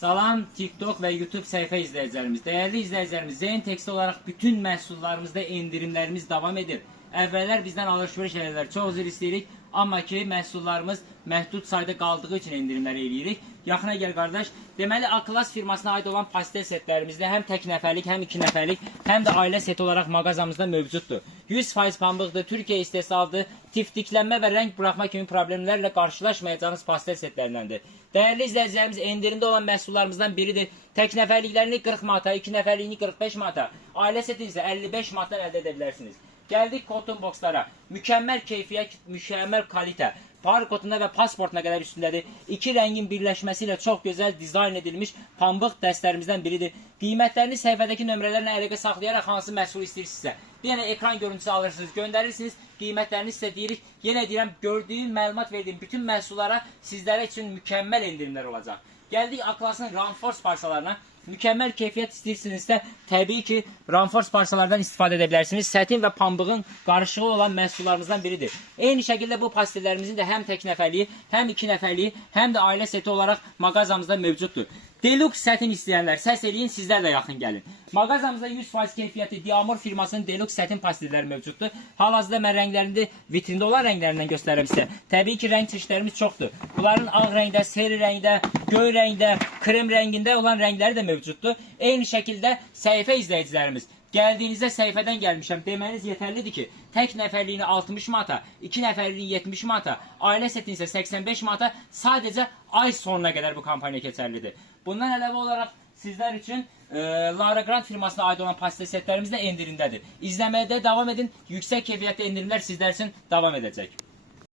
Salam TikTok ve YouTube sayfa izleyicilerimiz. Değerli izleyicilerimiz, Zeyn Tekstil olarak bütün məhsullarımızda indirimlerimiz devam edir. Əvvəllər bizden alışveriş edirlər, çox üzr istəyirik. Amma ki, məhsullarımız məhdud sayda qaldığı için indirimlər eləyirik. Yaxına gəl qardaş. Deməli, A-Class firmasına ait olan pastel setlərimizdə həm tək nəfərlik, həm iki nəfərlik, həm də ailə seti olaraq mağazamızda mövcuddur. 100% pambıqdır, Türkiyə istehsaldır, tiftiklənmə və rəng buraxma kimi problemlərlə qarşılaşmayacağınız pastel setlərindəndir. Değerli izleyicilerimiz, endirimde olan məhsullarımızdan biridir. Tək nəfərliklərini 40 manata, iki nəfərliyini 45 manata, ailə setini ise 55 manatdan əldə edə bilərsiniz. Geldik cotton boxlara. Mükemmel keyfiyyət, mükemmel kalite. Barkoduna ve pasportuna kadar üstündedir. İki rengin birleşmesiyle çok güzel dizayn edilmiş pambıq dəstlərimizdən biridir. Qiymətlərini səhifədəki nömrələrlə əlaqə saxlayaraq hansı məhsul istəyirsinizsə, bir dənə ekran görüntüsü alırsınız, göndərirsiniz. Qiymətlərini sizə deyirik. Yenə deyirəm, gördüyüm, məlumat verdiyim bütün məhsullara sizlərə üçün mükəmməl endirimlər olacaq. Geldik A-Class'ın Ranforce parçalarına. Mükemmel keyfiyyət istəyirsinizsə, təbii ki, Ranforce parçalardan istifadə edə bilərsiniz. Sətin və pambığın qarışığı olan məhsullarımızdan biridir. Eyni şəkildə bu pastellərimizin də həm tək nəfərliyi, həm iki nəfərliyi, həm də ailə seti olaraq mağazamızda mövcuddur. Deluxe sətin istəyənlər, səs eləyin, sizlər də yaxın gəlin. Mağazamızda 100% keyfiyyəti Diamor firmasının Deluxe sətin pastelləri mövcuddur. Hal-hazırda mən rənglərində vitrində olan rənglərindən göstərəm sizə. Təbii ki, rəng çeşidlərimiz çoxdur. Bunların ağ rəngdə, seri rəngdə, göy rəngdə, krem rəngində olan rəngləri də mövcuddur. Eyni şəkildə səhifə izləyicilərimiz. Geldiğinizde səhifədən gəlmişəm deməniz yetərlidir ki, tək nəfərliyini 60 manata, iki nəfərliyini 70 manata, ailə setini isə 85 manata sadəcə ay sonuna qədər bu kampanya keçərlidir. Bundan əlavə olaraq sizlər üçün Lara Grant firmasına ait olan pastel setlərimiz də endirimdədir. İzləməyə də davam edin, yüksək keyfiyyətli endirimlər sizlər üçün davam edəcək.